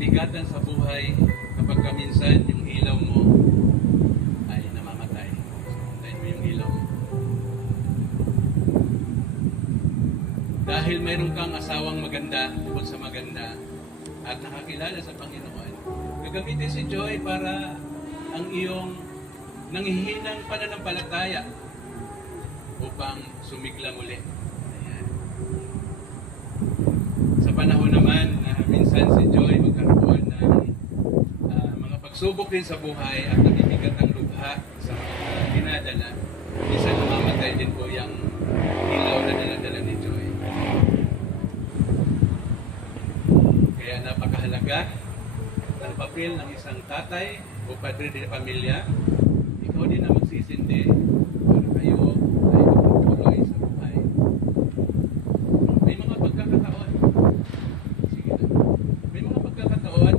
kabigatan sa buhay kapag minsan yung ilaw mo ay namamatay. Dahil mo yung ilaw mo. Dahil mayroon kang asawang maganda, bukod sa maganda, at nakakilala sa Panginoon, gagamitin si Joy para ang iyong nanghihinang pananampalataya upang sumigla muli. Ayan. Sa panahon naman na minsan si Joy magkaroon ng mga pagsubok din sa buhay at nabibigat ang lubha sa mga dinadala, minsan namamatay din po yung ilaw na daladala ni Joy. Kaya napakahalaga ng papel ng isang tatay o padre de pamilya. Ikaw din na magsisindi para kayo ay magpatuloy sa buhay. May mga pagkakataon, sige na, may mga pagkakataon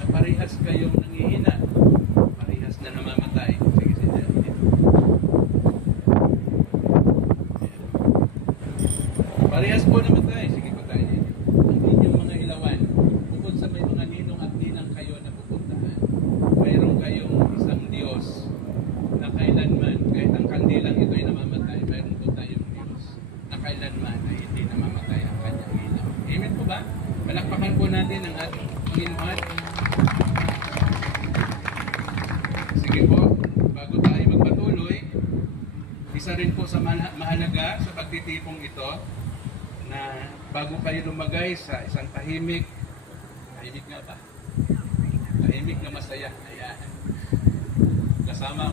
na parehas kayong nangihina, parehas na namamatay. Sige, sige. Parehas po namatay. Sige po tayo. Ang inyong mga ilawan, bukod sa may mga ninong at ninang kayo na pupuntahan, mayroon kayong isang Diyos na kailanman, kahit ang kandilang ito ay namamatay, mayroon po tayong Diyos na kailanman ay hindi namamatay ang kanyang ilaw. Amen po ba? Palakpakan po natin ang ating Panginoon. Sige po, bago tayo magpatuloy, isa rin po sa mahalaga sa pagtitipong ito na bago kayo lumagay sa isang tahimik nga ba? Tahimik na masaya. Ayan. Kasama